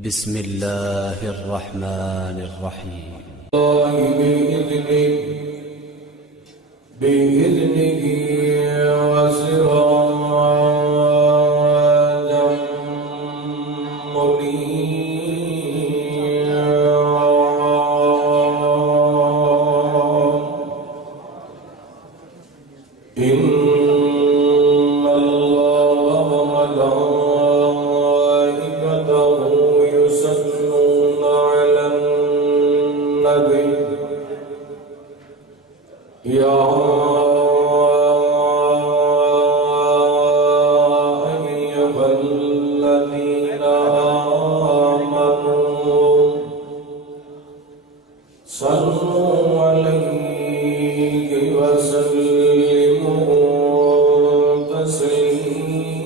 بسم الله الرحمن الرحيم. بإذنه وسراجا منيرا إن الله وملائكته يصلون على النبي يا أيها الذين آمنوا صلوا عليه وسلموا تسليما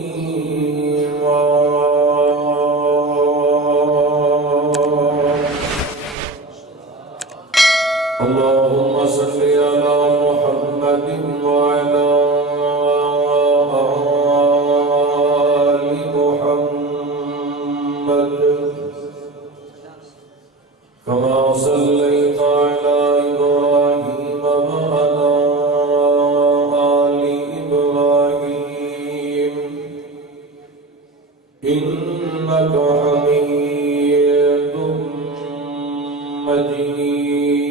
اللهم صل على محمد وعلى آل محمد كما صليت على إبراهيم وعلى آل إبراهيم إنك حميد مجيد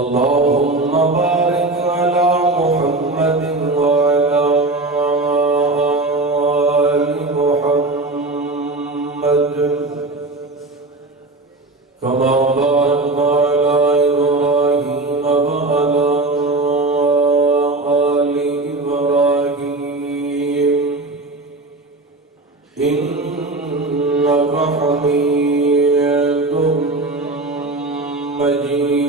اللهم بارك على محمد وعلى آل محمد كما باركت على إبراهيم وعلى آل إبراهيم إنك حميد مجيد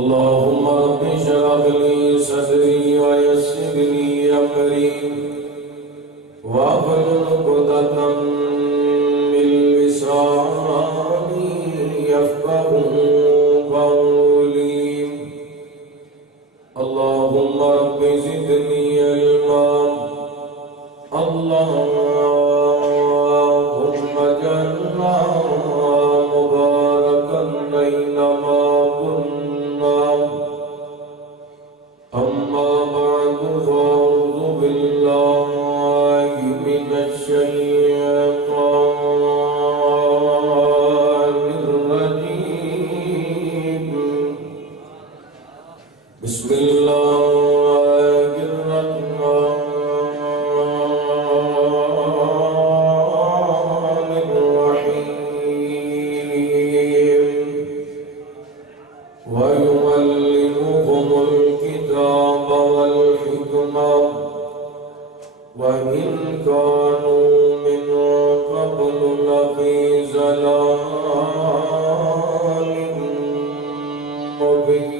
اللهم رب اشرح لي صدري ويسر لي أمري واحلل عقدة من لساني يفقهوا قولي اللهم رب زدني علما اللهم اجعلنا مباركا أينما كنا أما بعد فأعوذ بالله من الشيطان الرجيم بسم الله الرحمن الرحيم ويعلمهم الكتاب والحكمة وإن كانوا من قبل لفي ضلال مبين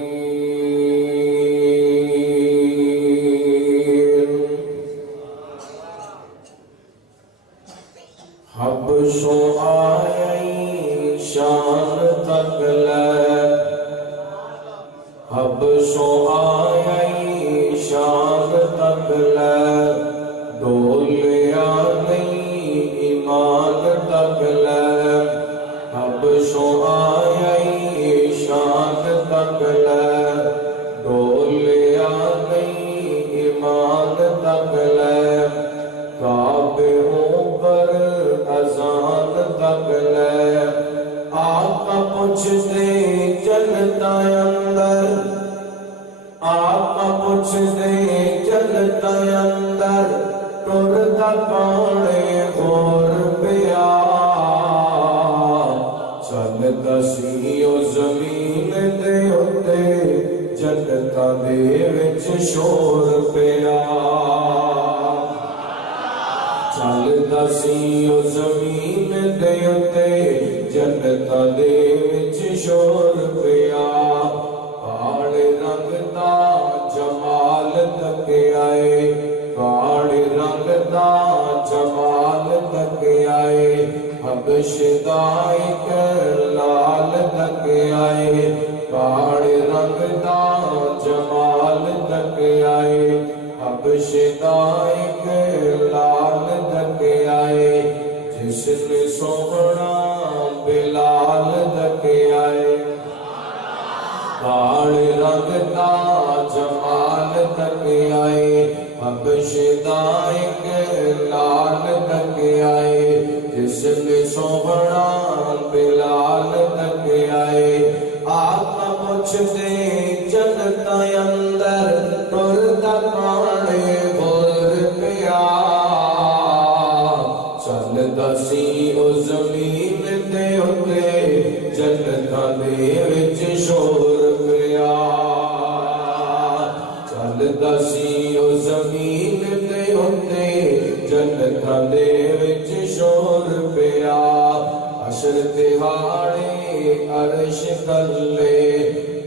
حبس آئی شان تک لے حبس آئی شان تک لے ڈولیا نہیں ایمان تک لے حبس آئی شان تک لے ڈولیا نہیں ایمان تک لے کعبے اوپر اذان تک لے آقا پوچھتے چلتا اندر آقا پوچھتے چلتا اندر ٹرتا پانے غور پیا چلتا سیو زمین دے اتے جنتا دے وچ شور پیا چلتا سیو زمین دے اتے جنتا دے وچ شور پیا کاڑے رنگ دا جمال تک آئے کاڑے رنگ دا جمال تک آئے حبش دا ایک لال تک آئے کاڑے رنگ دا جمال تک حبشہ ایک لال دھکے آئے جس نے سونا بلال دھکے آئے کالے رنگ دا جمال دھکے آئے حبشہ ایک لال دھکے آئے جس نے سونا بلال دھکے آئے آقا پوچھتے جنت اندر ٹردا کانے بول پیا چلدا سی او زمین تے اتے جنتاں دے وچ شور پیا چلدا سی او زمین تے اتے جنتاں دے وچ شور پیا حشر دہاڑے عرش تلے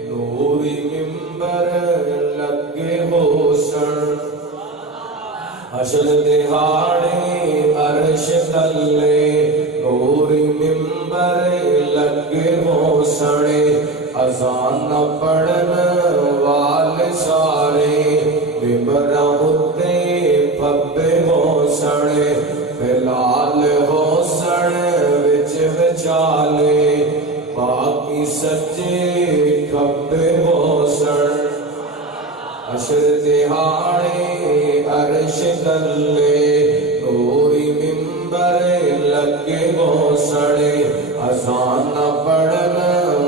نوری ممبر لگے ہو سن حشر دہاڑے عرش تلے نوری ممبر لگے ہو سنے اذان پڑھن والے سارے ممبراں اتے پھبے ہو سنے بلال ہو سنے وچ وچالے باقی سچے کھبے ہو سن حشر دہاڑے عرش تلے نوری ممبر لگے ہو سڑے اذان پڑھن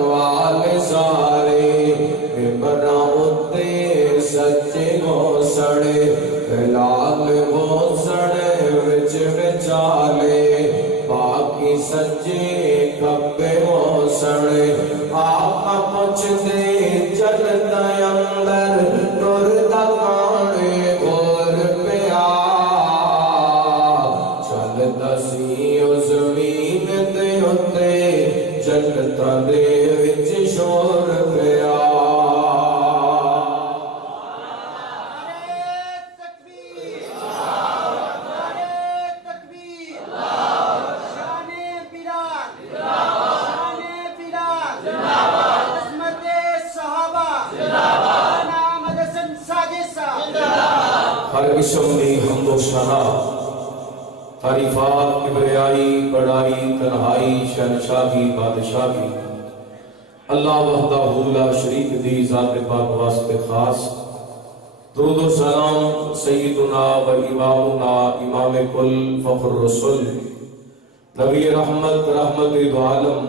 والے سارے ممبراں اتے سچے ہو سڑے بلال ہو سڑے وچ وچالے باقی سچے کھبے ہو سڑے آقا پوچھتے جنت اندر ٹردا کانے بول پیا چلدا سی او زمین تے اتے جنتاں دے وچ شور پیا ہر قسم میں حمد و ثنا تعریفات کبریائی بڑائی تنہائی شہنشاہی بادشاہی اللہ وحدہ لا شریک دی ذات پاک واسطے خاص درود و سلام سیدنا و امامنا امام کل فخر رسول نبی رحمت رحمت دو عالم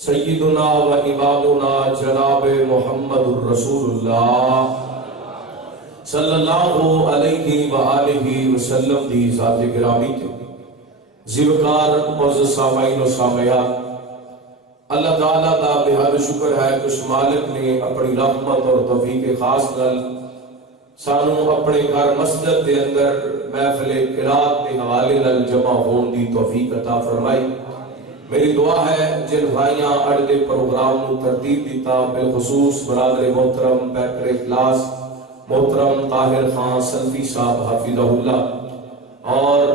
سیدنا و امامنا جناب محمد الرسول اللہ صلی اللہ علیہ وآلہ وسلم دی ذات گرامی کے زیوکار معزز سامعین و سامعات اللہ تعالیٰ دا بہت شکر ہے کہ اس مالک نے اپنی رحمت اور توفیق خاص نال سانو اپنے گھر مسجد دے اندر محفل قرات کے حوالے نال جمع ہون دی توفیق عطا فرمائی میری دعا ہے جن بھائیاں اڑدے پروگرام کو ترتیب دیتا بالخصوص برادر محترم پیکر اخلاص محترم طاہر خان سلفی صاحب حافظہ اللہ اور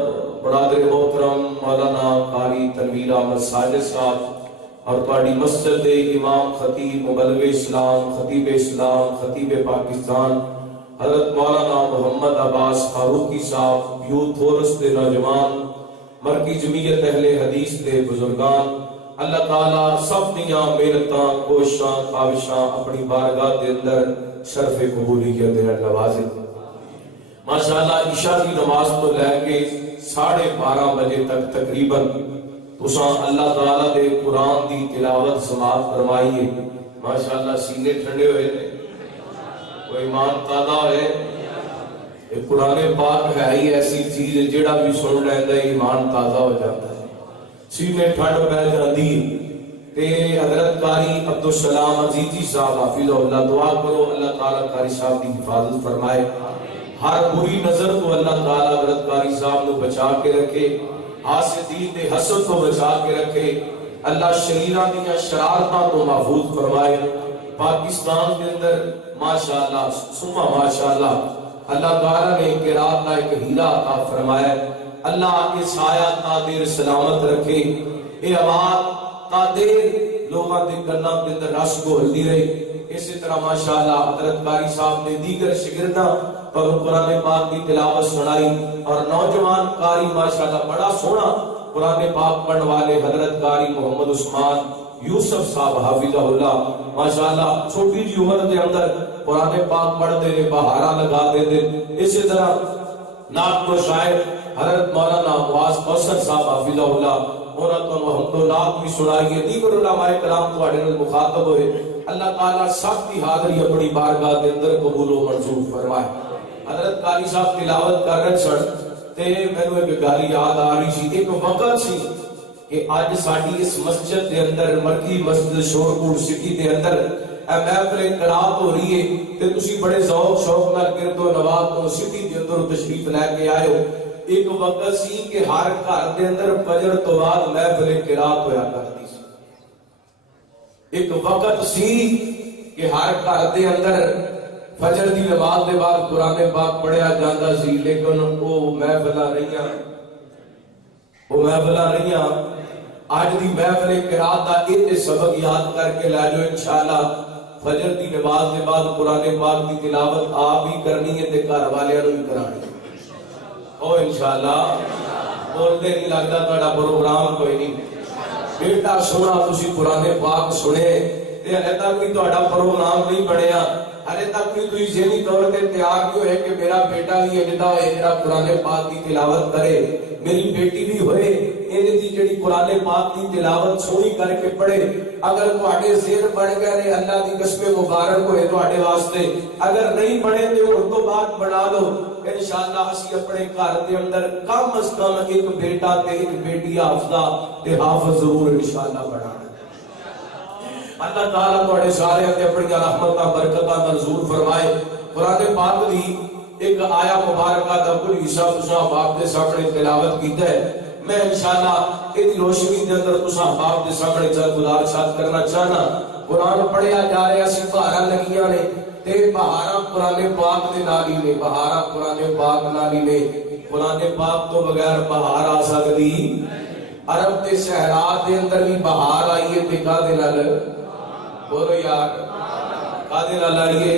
برادر محترم مولانا قاری تنویر احمد ساجد صاحب اور پاڑی مسجد امام خطیب مبلغ اسلام خطیب پاکستان حضرت مولانا محمد عباس فاروقی صاحب یوتھ فورس دے نوجوان مرکی جمعیت اہل حدیث دے بزرگان اللہ تعالیٰ سب دیاں محنتاں کوشاں کاوشاں اپنی بارگاہ دے اندر شرف قبولیت دے نوازے ماشاءاللہ عشاء کی نماز تو لے کے 12:30 بجے تک تقریباً تساں اللہ تعالیٰ دے قرآن دی تلاوت سماعت فرمائیے ماشاءاللہ سینے ٹھنڈے ہوئے نے کوئی ایمان تازہ ہوئے قرآن پاک ہے ہی ایسی چیز جڑا بھی سن لیندا ہے ایمان تازہ ہو جاتا ہے سینے ٹھنڈ پہ جاندی تے حضرت قاری عبدالسلام عزیزی صاحب حافظہ اللہ دعا کرو اللہ تعالیٰ قاری صاحب کی حفاظت فرمائے ہر بری نظر کو اللہ تعالیٰ حضرت قاری صاحب کو بچا کے رکھے حاسدین دے حسد کو بچا کے رکھے اللہ شریران دیا شرارتاں تو محفوظ فرمائے پاکستان کے اندر ماشاءاللہ سمہ ماشاءاللہ اللہ تعالیٰ نے قرات کا ایک ہیرا عطا فرمایا اللہ اس آیات تادیر سلامت رکھے اے آواز تادیر لوگاں دے کرنا کے اندر رس کو ہلدی رہے اسی طرح ماشاءاللہ حضرت قاری صاحب نے دیگر شاگرداں پر قرآن پاک کی تلاوت سنائی، اور نوجوان قاری ماشاءاللہ بڑا سونا قرآن پاک پڑھنے والے حضرت قاری محمد عثمان یوسف صاحب حافظہ اللہ ماشاءاللہ چھوٹی جی عمر کے اندر قرآن پاک پڑھتے ہیں، بہارا لگا دیتے۔ اسی طرح نعت کو شاعر حضرت مولانا معاذ کوثر صاحب حافظہ اللہ انہاں تو ہم تو نعت بھی سنائیے، دیگر علماء کرام تواڈے نال مخاطب ہوئے۔ اللہ تعالیٰ سب کی حاضری اپنی بارگاہ کے اندر قبول و منظور فرمائے۔ حضرت قاری صاحب تلاوت کر رہے سن تے مینوں ایک گل یاد آ رہی سی، ایک وقت سی کہ اج ساڈی اس مسجد دے اندر مرکزی مسجد شورپور سٹی دے اندر محفل قرات ہو رہی ہے تے تسی بڑے ذوق شوق نال گرد و نواز تو سٹی دے اندر تشریف لے کے آئے ہو۔ ایک وقت سی کہ ہر گھر دے اندر فجر تو بعد محفل قرات ہویا کرتی سی۔ ایک وقت سی کہ ہر گھر دے اندر فجر دی نماز دے بعد قرآن پاک پڑھیا جاتا سی، لیکن وہ محفلاں رہیاں۔ آج دی محفل قرات دا ایک سبق یاد کر کے لے جو انشاءاللہ فجر دی نماز دے بعد قرآن پاک کی تلاوت آپ ہی کرنی ہے تے گھر والیاں نوں بھی کرانی او انشاءاللہ۔ بولتے نہیں لگتا تہاڈا پروگرام کوئی نہیں، بیٹا سونا تسی قرآن پاک سنے تے ہلے تک بھی تہاڈا پروگرام نہیں بنیا، ہلے تک بھی تسی ذہنی طور تے تیار نہیں ہوئے کہ میرا بیٹا بھی اجدا ہوئے جڑا قرآن پاک کی تلاوت کرے، میری بیٹی بھی ہوئے انہیں دی جڑی قرآن پاک کی تلاوت سونی کر کے پڑھے۔ اگر تہاڈے ذہن بن گئے اللہ دی قسم مبارک ہوئے تہاڈے واسطے، اگر نہیں بنے تے اس تو بعد بنا لو انشاءاللہ۔ اسی اپنے گھر دے اندر کم از کم ایک بیٹا تے ایک بیٹی حافظہ تے حافظ ضرور انشاءاللہ بنانا۔ اللہ تعالیٰ تہاڈے سارے تے اپنی رحمتاں برکتاں منظور فرمائے۔ قرآن پاک دی ایک آیا مبارکہ دا کل حصہ تساں باپ دے سامنے تلاوت کیتا ہے، میں انشاءاللہ اس روشنی دے اندر تساں باپ دے سامنے گزارشات کرنا چاہنا۔ قرآن پڑھیا جا رہا سی، بہاراں لگیاں نے تے بہاراں قرآن پاک دے نال ہی نے، بہاراں قرآن پاک نال ہی نے۔ قرآن پاک تو بغیر بہار آ سکتی؟ عرب تے صحرا دے اندر بھی بہار آئی ہے تے کادے نال؟ بولو یار کادے نال آئی ہے؟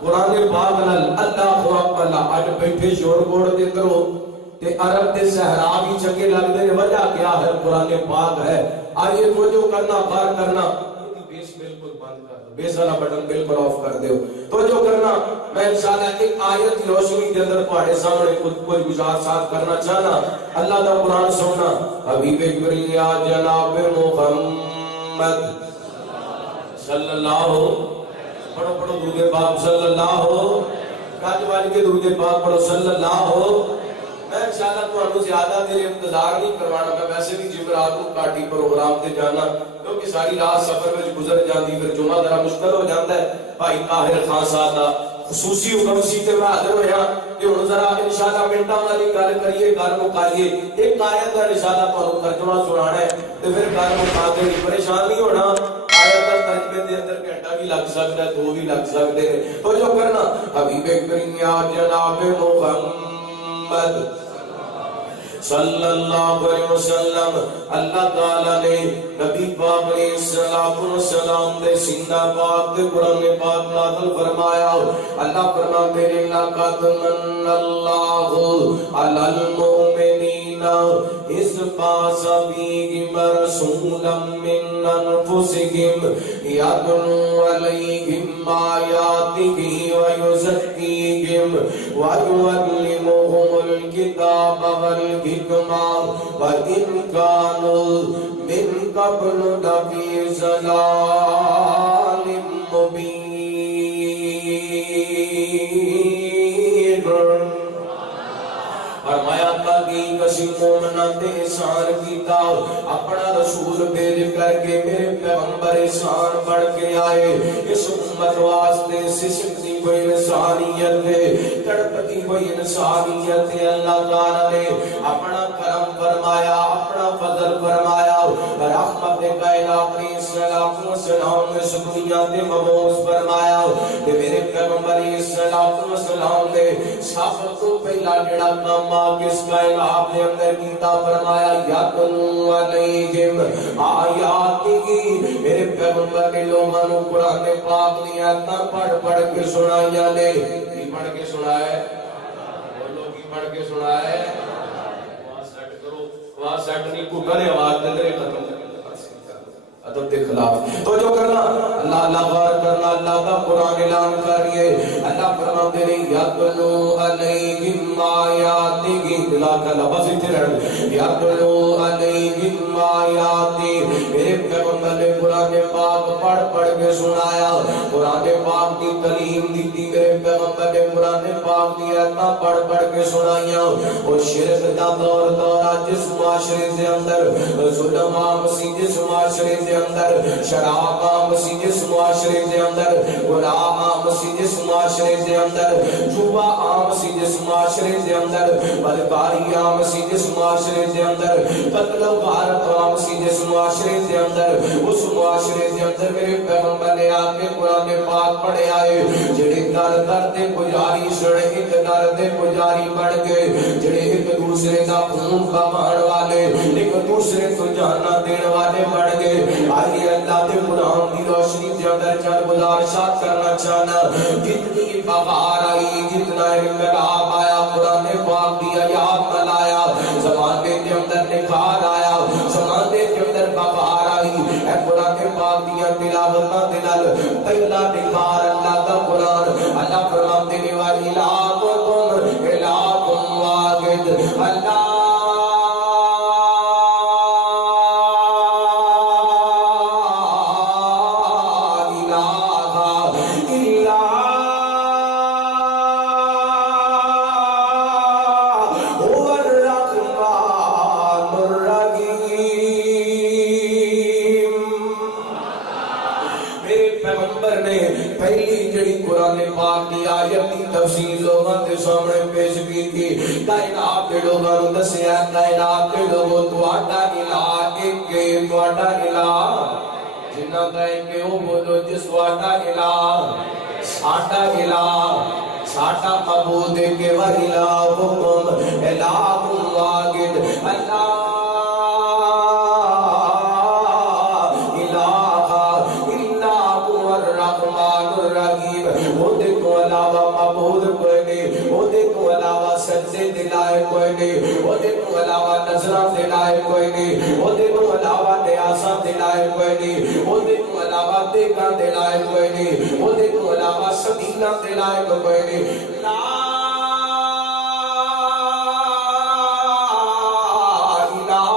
قرآن پاک نال۔ اللہ اکبر، اج بیٹھے شور گوڑ دے کرو تے عرب تے صحرا بھی چنگے لگدے نے، وجہ کیا ہے؟ قرآن پاک ہے۔ آئیے توجہ کرنا، غور کرنا، بیس بالکل بند کر دو، بیس والا بٹن بالکل آف کر دو، توجہ کرنا۔ میں انشاءاللہ ایک آیت کی روشنی کے اندر تہاڈے سامنے کوئی گزارشات کرنا چاہنا۔ اللہ دا قرآن سننا، حبیب کبریا جناب محمد صلی اللہ پڑھو پڑھو درود پاک صلی اللہ گج وج کے درود پاک پڑھو صلی اللہ۔ میں انشاءاللہ تہاڈوں زیادہ دیر انتظار نہیں کروانا، میں ویسے بھی جمعرات کو کاٹی پروگرام تے جانا کیونکہ ساری رات سفر وچ گزر جاندی، پھر جمعہ ذرا مشکل ہو جاندا ہے۔ بھائی طاہر خان صاحب دا خصوصی حکم سی تے میں حاضر ہویا کہ ہن ذرا انشاءاللہ منٹاں والی گل کریے، گل مکائیے۔ ایک آیت دا انشاءاللہ تہاڈوں ترجمہ سنانا ہے تے پھر گل مکا کے پریشان نہیں ہونا۔ آیت دا ترجمے دے اندر گھنٹہ بھی لگ سکدا ہے، دو بھی لگ سکدے نے، توجہ کرنا۔ حبیب کریم یا جناب محمد صلی اللہ علیہ وسلم، اللہ تعالیٰ نے نبی پاک علیہ السلام دے سینہ پاک دے قرآن پاک نازل فرمایا۔ اللہ فرماتے ہیں لَقَدْ مَنَّ اللَّهُ عَلَى الْمُؤْمِنِينَ إِذْ بَعَثَ فِيهِمْ رَسُولًا مِّنْ أَنفُسِهِمْ يَتْلُو عَلَيْهِمْ آيَاتِهِ وَيُزَكِّيهِمْ وَيُعَلِّمُهُمُ الْكِتَابَ وَالْحِكْمَةَ وَإِنْ كَانُوا مِنْ قَبْلُ لَفِي ضَلَالٍ مُّبِينٍ۔ فرمایا کہ کسی مومنہ تے احسان کیتا، اپنا رسول بھیج کر کے میرے پیغمبر احسان بڑھ کے آئے، اس امت واسطے سسک دی کوئی انسانیت ہے، تڑپتی کوئی انسانیت ہے، اللہ تعالیٰ نے اپنا کرم فرمایا، اپنا فضل فرمایا، رحمت کائنات علیہ السلام نے اس دنیا تے مبعوث فرمایا کہ میرے پیغمبر علیہ السلام نے سب تو پہلا جڑا کام کس کائنات کے اندر کیتا فرمایا یاتلو علیہم آیاتہ، میرے پیغمبر نے لوگوں کو قرآن پاک کی آیاتاں پڑھ کے سنایا نے، کی پڑھ کے سنایا، بولو کی پڑھ کے سنایا، آواز سیٹ نہیں کو کرے، آواز دے دے ختم ادب کے خلاف تو جو کرنا اللہ اللہ غار کرنا، اللہ کا قرآن اعلان کریے، اللہ فرماتے ہیں یاتلو علیہم آیاتہ، دلا کا لفظ اتنے رہے یاتلو علیہم آیاتہ، میرے پیغمبر نے قرآن پاک پڑھ کے سنایا، قرآن پاک کی تعلیم دی، میرے پیغمبر نے قرآن پاک کی آیاتاں پڑھ کے سنائیاں، اور شرک دا دور دورہ جس معاشرے سے اندر ظلم عام سی، جس معاشرے سے اندر شراب عام سی، جس معاشرے کے اندر گناہ عام سی، جس معاشرے کے اندر جوا عام سی، جس معاشرے کے اندر بدکاری عام سی، جس معاشرے کے اندر قتل و غارت عام سی، جس معاشرے کے اندر اس معاشرے کے اندر میرے پیغمبر نے آ کے قرآن پاک پڑھے آئے، جڑے در دے پجاری سڑے ایک در دے پجاری بڑھ گئے، جڑے ایک دوسرے کا خون بہان والے، ایک دوسرے کو جانا دین والے بڑھ گئے۔ آئیے اللہ دے قرآن دی روشنی دے اندر چند گزارشات کرنا چاہنا، جتنی بغار آئی، جتنا انقلاب آیا، قرآن پاک دی آیات ملایا، زمانے دے اندر نکھار آیا، زمانے دے اندر بغار آئی، اے قرآن پاک دیا تلاوتاں دے نال پہلا نکھار اللہ دا قرآن، اللہ فرماتے ہیں وَإِلَٰهُكُمْ إِلَٰهٌ وَاحِدٌ، اللہ کائنات کے لوگوں نے دسیا، کائنات کے لوگوں تواڈا الہ ایک ہے، تواڈا الہ جنہ کہیں کہ وہ بولو جس تواڈا الہ ساڈا الہ ساڈا معبود ہے کہ وَإِلَٰهُكُمْ إِلَٰهٌ وَاحِدٌ، اللہ الہ الا هو الرحمن الرحیم، وہ دیکھو علاوہ معبود کوئی نہیں، وہ دیکھو علاوہ سجدے دلائے کوئی نہیں، وہ دیکھو علاوہ نظرہ دلائے کوئی نہیں، وہ دیکھو علاوہ نیاسہ دلائے کوئی نہیں، وہ دیکھو علاوہ دیکھا دلائے کوئی نہیں، وہ دیکھو علاوہ سدینہ دلائے کوئی نہیں، لا الہ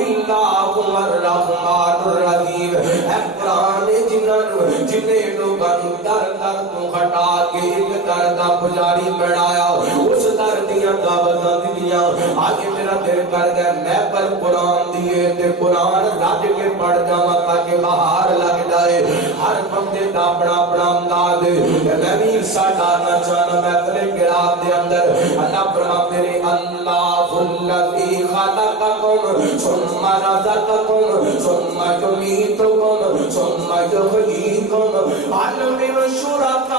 الا هو الرحمن الرحیم۔ اے قرآن جنہیں لوگوں در در تو ہٹا کے ایک در دا پجاری بڑھایا، اس در دیا دعوتاں دیا، آگے میرا دل کر گیا میں پر قرآن دیے تے قرآن رج کے پڑھ جاواں تاکہ باہر لگ جائے، ہر بندے دا اپنا اپنا انداز، میں بھی حصہ ڈالنا چاہنا میں اپنے قرآن دے اندر، اللہ فرماتے ہیں اللہ الذی خلقکم ثم رزقکم ثم یمیتکم ثم یحییکم هل من شرکائکم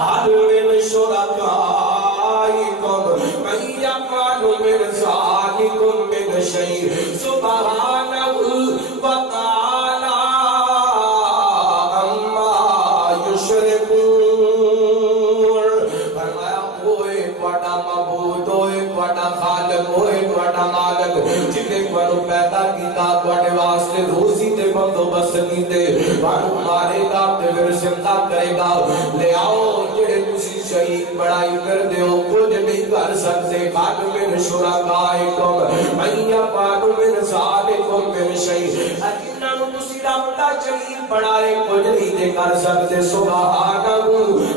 هل من شرکائکم من یفعل من ذلکم من شیء سبحانہ وتعالی عما یشرکون۔ فرمایا کوئی بڑا معبود، کوئی بڑا خالق، کوئی بڑا مالک جنہیں کو پیدا کیتا بڑے واسطے روزی دے بندوبست کیتے، بانو مارے گا تے پھر زندہ کرے گا، لے آؤ جڑے تسی شہید بڑائی کر دیو کچھ نہیں کر سکتے، قال من شرکائکم من یفعل من ذلکم من شیء، انہاں نوں تسی رب دا شریک بنائے کچھ نہیں کر سکتے، سبحانہ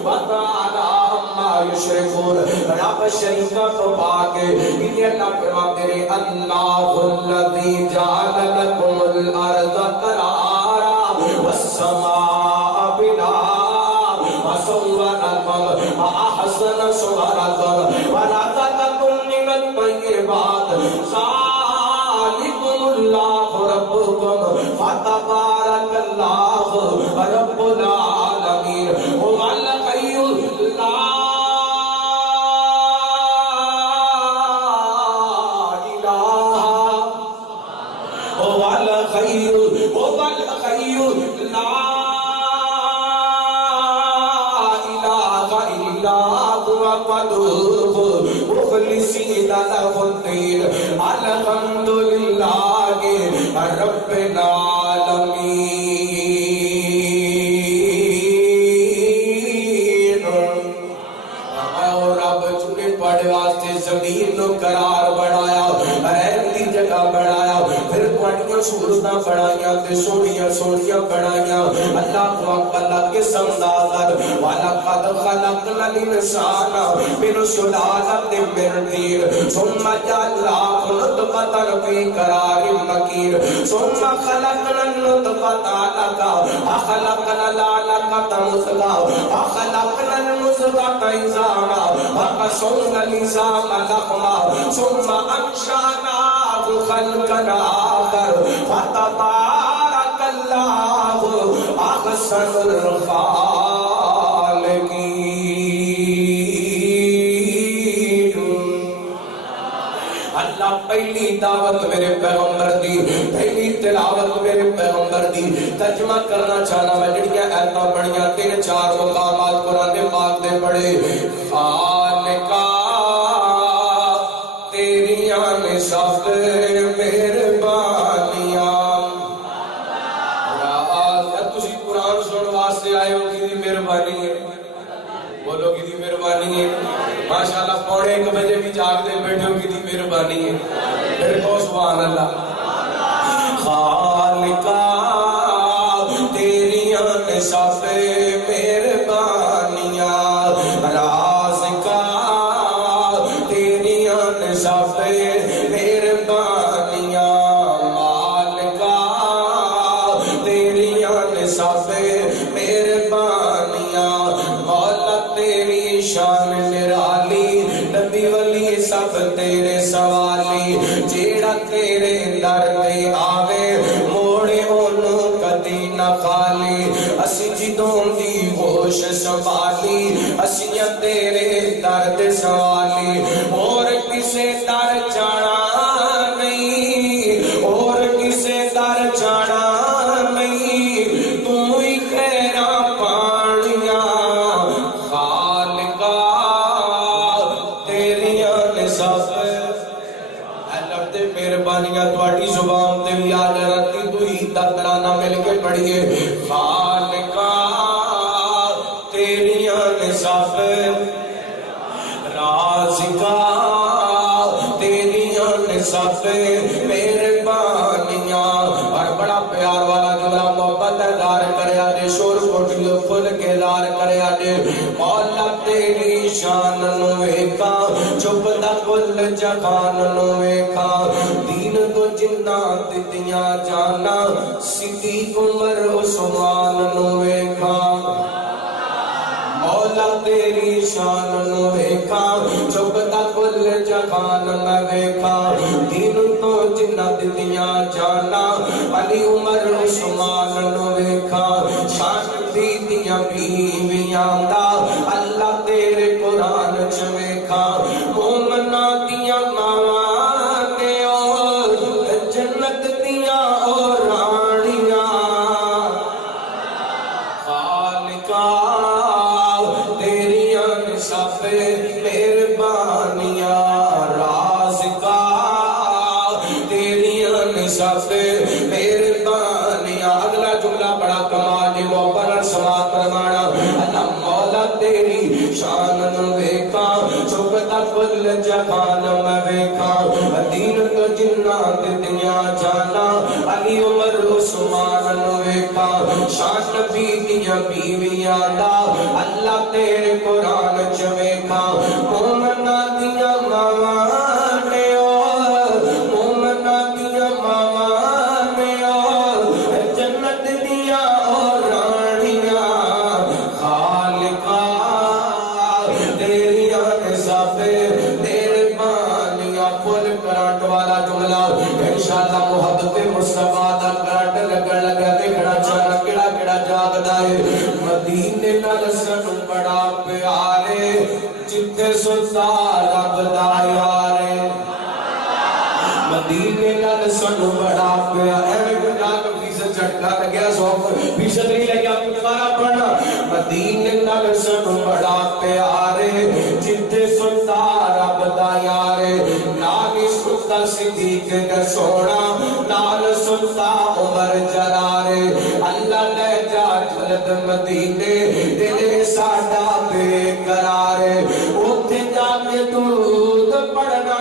وتعالی عما یشرکون رب شریکہ تو پاک ہے کہ اللہ فرماتے ہیں اللہ الذی جعل لکم الارض قرارا والسماء بناء وصورکم احسن صورکم ورزقکم من الطیبات ذالکم اللہ ربکم فتبارک اللہ رب العالمین هو الحی لا الہ هو الحی لا الہ الا هو فادعوه مخلصین لہ الدین الحمد للہ رب العالمین. پڑھے واسطے زمین نو قرار بنایا رہن دی جگہ بنایا پھر پڑھیاں صورتاں بنائیاں تے سوڑیاں سوڑیاں بنائیاں اللہ کو اکبر کے سمدادر وَلَقَدْ خَلَقْنَا الْإِنسَانَ مِنْ سُلَالَةٍ مِّن طِينٍ ثُمَّ جَعَلْنَاهُ نُطْفَةً فِي قَرَارٍ مَّكِينٍ ثُمَّ خَلَقْنَا النُّطْفَةَ عَلَقَةً فَخَلَقْنَا الْعَلَقَةَ مُضْغَةً فَخَلَقْنَا الْمُضْغَةَ عِظَامًا فَكَسَوْنَا العظام لحما ثم انشأناه خلقا آخر فتبارك الله احسن الخالقين. اللہ پہلی دعوت میرے پیغمبر دی پہلی تلاوت میرے پیغمبر دی ترجمہ کرنا چاہنا میں جڑیاں ایتاں پڑھیاں 3-4 مقامات قرآن پاک دے پڑھے. خالقا سب مہربانیاں تسی قرآن سن واسطے آئے ہو کی مہربانی ہے بولو کی مہربانی ہے ماشاءاللہ 1:45 بجے بھی جاگتے بیٹھے ہو کی مہربانی ہے پھر کو سبحان اللہ. خالقا تیریاں نے سب مہربانیاں رازقا تیریاں نے سب مہربانیاں مالکا تیریاں نے سب مہربانیاں مولا تیری شان نرالی نبی ولی سب تیرے سوالی جیڑا تیرے در دے آوے موڑے انہوں کدی نہ خالی اسی جدوں دی ہوش سنبھالی اسیاں تیرے درد سوالی اور کسے در جانا نہیں اور کسے در جانا نہیں تو ہی خیراں پانیاں خالقا تیریاں نے سب لفظ مہربانیاں تواڈی زبان تے بھی آ جاتی تو ہی دا ترانہ مل کے پڑھیے. خالقا تیریاں نے سب رازقا تیریاں نے سب مہربانیاں. اور بڑا پیار والا جملہ محبت دار کریا دے شور کوٹیو کھل کے دار کریا دے مولا تیری شان نو ویکھا چپ دا کل جہان نو ویکھا دین تو جنہ دتیاں جانا صدیق عمر عثمان نو ویکھا مولا تیری شان نو ویکھا چپ دا کل جہان میں ویکھا دین تو جنہ دتیاں جانا علی عمر عثمان نو ویکھا شان دیدیاں بیویاں دا اللہ تیرے قرآن چ ویکھا مومنا دیاں ماواں نے اور جنت دیاں اور رانیاں خالقا تیریاں نے سب مہربانیاں رازقا تیریاں نے سب مہربانیاں. اگلا جملہ بڑا کمال ہے محبت سماعت فرمانا اللہ مولا تیری شان نو ویکھا چوکتا کل جہان میں ویکھا دین تو جنہ دتیاں جانا علی عمر عثمان نو ویکھا شان نبی دیا بیویاں دا اللہ تیرے قرآن چ ویکھا مومناں دیا ماواں نے مومناں دیا ماواں نے جنت دیا رانیاں خالقا تیریاں نسابے تیرے بانیاں پھل کرانٹ والا جملہ انشاءاللہ محبت مصطفیٰ دا کرانٹ لگن لگا دیکھنا چاہنا کڑا کڑا جاگدا ہے مدینے نال سانو بڑا پیارے جتھے سلطا رب دا یارے مدینے نال سانو بڑا پیارے جھٹکا لگیا 100% نہیں لگیا دوبارہ پڑھنا مدینے نال سانو بڑا پیارے جتھے سلطا رب دا یارے نال سلطا صدیق دا سونا نال سلطا عمر جلارے اللہ لے جا جلد مدینے دل ساڈا بے قرارے اوتھے جا کے درود پڑھنا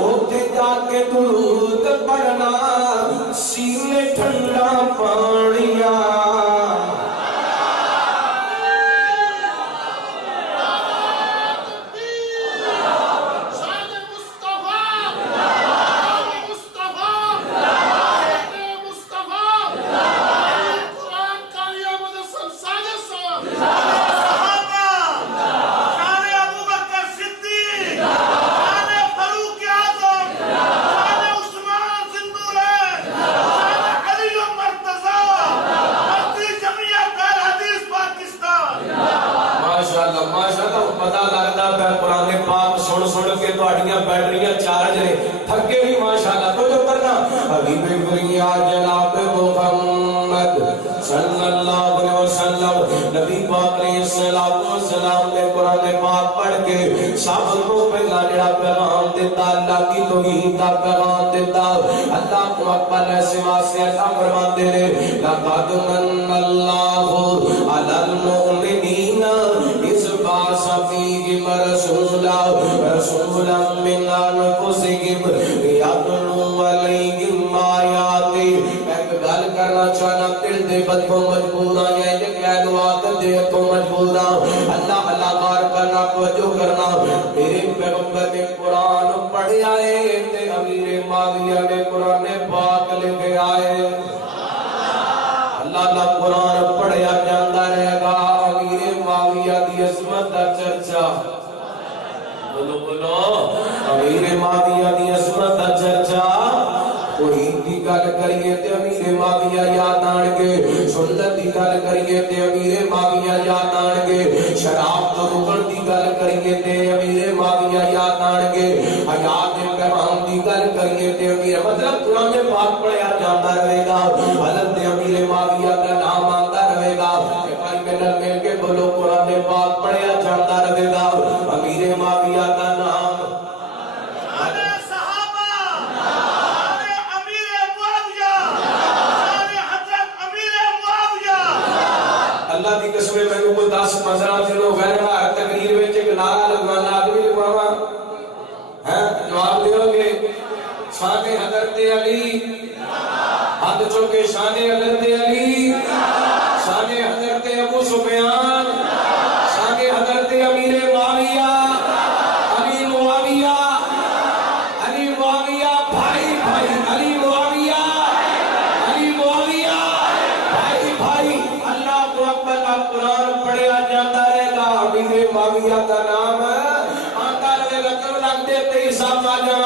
اوتھے جا کے درود پڑھنا سینے ٹھنڈا پانیاں بیٹریاں چارج نے تھکے بھی ماشاءاللہ تو جو کرنا حبیب بریا جناب محمد صلی اللہ علیہ وسلم نبی پاک علیہ السلام نے قرآن پاک پڑھ کے سب کو پہلا جڑا پیغام دیتا اللہ کی توحید کا پیغام دیتا اللہ کو اپنے سوا سے اللہ فرماتے ہیں لقد من اللہ علی المؤمنین اذ بعث فیہم رسولا من انفسہم یتلو علیہم آیاتہ ایک گل کرنا چاہنا دل دے بدو مجبورا یا کہہ دو آدھر دے تو مجبورا اللہ اللہ بار کرنا توجہ کرنا میرے پیغمبر نے قرآن پڑھے آئے تے امیر معاویہ نے قرآن پاک لے کے آئے اللہ اللہ قرآن پڑھیا جاندہ رہے گا امیر معاویہ دی عظمت دا چرچا بولو بولو امیر معاویہ دی عظمت دا چرچا کوئی دی گل کریے تے امیر معاویہ یاد آن گے سنت دی گل کریے تے امیر معاویہ یاد آن گے شراب تو رکن دی گل کریے تے امیر معاویہ یاد آن گے حیات پیغام دی گل کریے تے امیر مطلب قرآن پاک پڑھیا جاتا رہے گا حضرت امیر معاویہ کا نام آتا رہے گا بھائی ملل مل کے بولو قرآن پاک پڑھیا جاتا رہے گا امیر معاویہ کا نام اللہ دی قسم میں نے کوئی 10 15 دنوں غیر ہے تقریر وچ ایک نعرہ لگوانا آدمی لگواوا ہیں جواب دیو گے شان حضرت علی ہاتھ چو کے شان حضرت علی شان حضرت ابو سفیان شان حضرت امیر معاویہ علی معاویہ علی معاویہ بھائی بھائی علی معاویہ علی معاویہ بھائی بھائی اللہ کو اکبر کا قرآن پڑھیا جاتا رہے گا امیر معاویہ کا نام آتا رہے گا کرو لگ دیتے حساب آ جا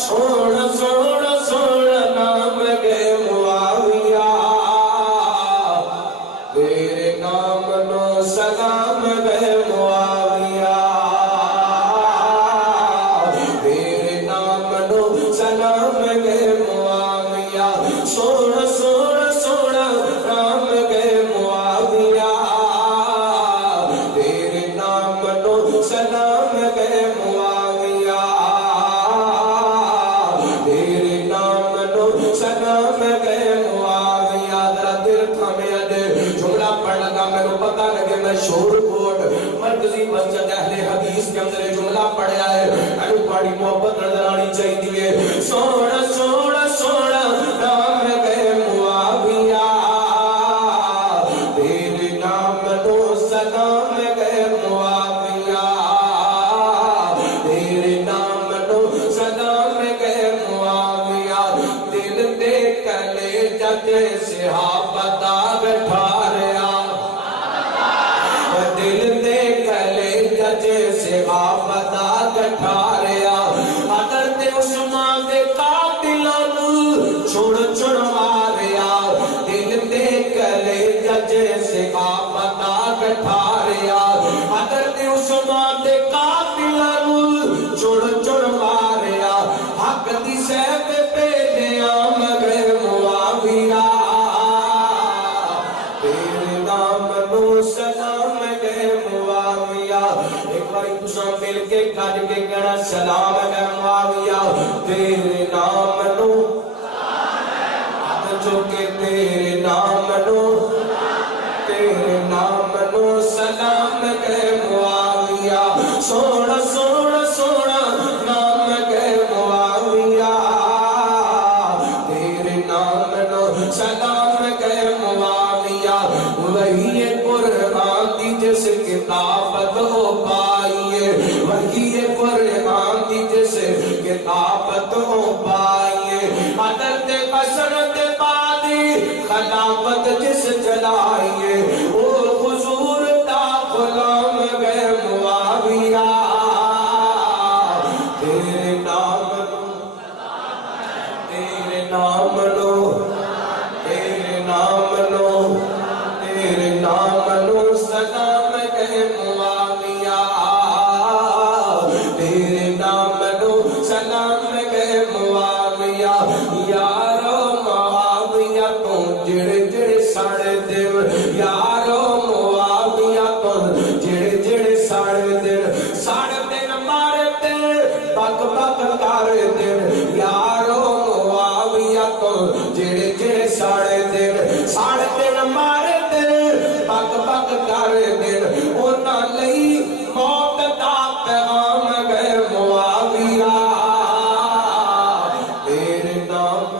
سوڑ سوڑ سوڑ نام گے معاویہ تیرے نام نو سلام گے معاویہ تیرے نام نو سلام گے معاویہ سوڑ سوڑ سوڑ نام گے معاویہ تیرے نام نو سلام گے معاویہ تیرے نام نو سلام گے معاویہ ذرا دل تھامے دے جملہ پڑھ لگا میرے پتہ لگے میں شور کوٹ مرکزی مسجد اہل حدیث کے اندر جملہ پڑھیا ہے انو بڑی محبت نظر آنی چاہیے سوڑ سوڑ سوڑ نام گے معاویہ صحابتا گٹھاریا دل دے گلے ججے صحابتا گٹھاریا حضرت عثمان دے قاتلان چھوڑ چھوڑ ماریا دل دے گلے ججے صحابتا گٹھاریا حضرت عثمان دے قاتلان چھوڑ چھوڑ ماریا حق دی سیب پہ نیام گئے معاویہ تیرے نام نو سلام گئے معاویہ ایک باری تساں مل کے کھڑ کے کہنا سلام گئے معاویہ تیرے نام نو جو کہ تیرے نام نو سلام گئے معاویہ سونا سونا سونا نام گئے معاویہ تیرے نام نو سلام گئے معاویہ وہی قرآن دی جس کتابت ہو پائیے وہی قرآن دی جس کتابت ہو پائیے حضرت بشرت بادی خلافت جس جلائیے او حضور دا غلام گئے معاویہ تیرے نام نو سلام گئے معاویہ تیرے نام نو سلام گئے معاویہ یارو معاویہ تو جڑ جڑ ساڑے دل یارو معاویہ تو جڑ جڑ ساڑے دل ساڑے دل مارے دل بک بک کر دل یارو معاویہ تو جڑ جڑ ساڑے دل مارے دل بک بک کر دل اونا لئی موت دا پیغام گئے معاویہ تیرے نام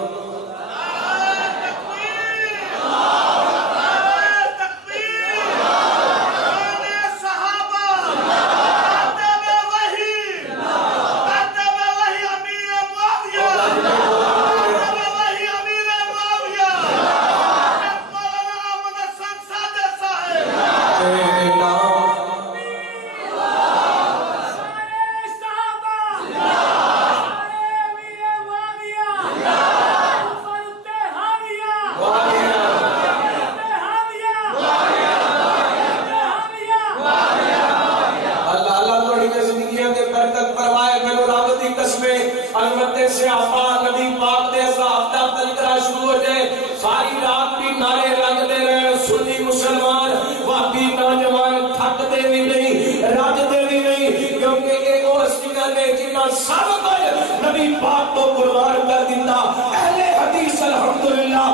سے آپا نبی پاک دے صاحب دا تذکرہ شروع ہو جائے ساری رات بھی نعرے لگ دے رہے سنی مسلمان وابی نوجوان تھک دے بھی نہیں رج دے بھی نہیں کیونکہ ایک اور سنگر نے جنہ سب کچھ نبی پاک کو قربان کر دیتا اہل حدیث الحمدللہ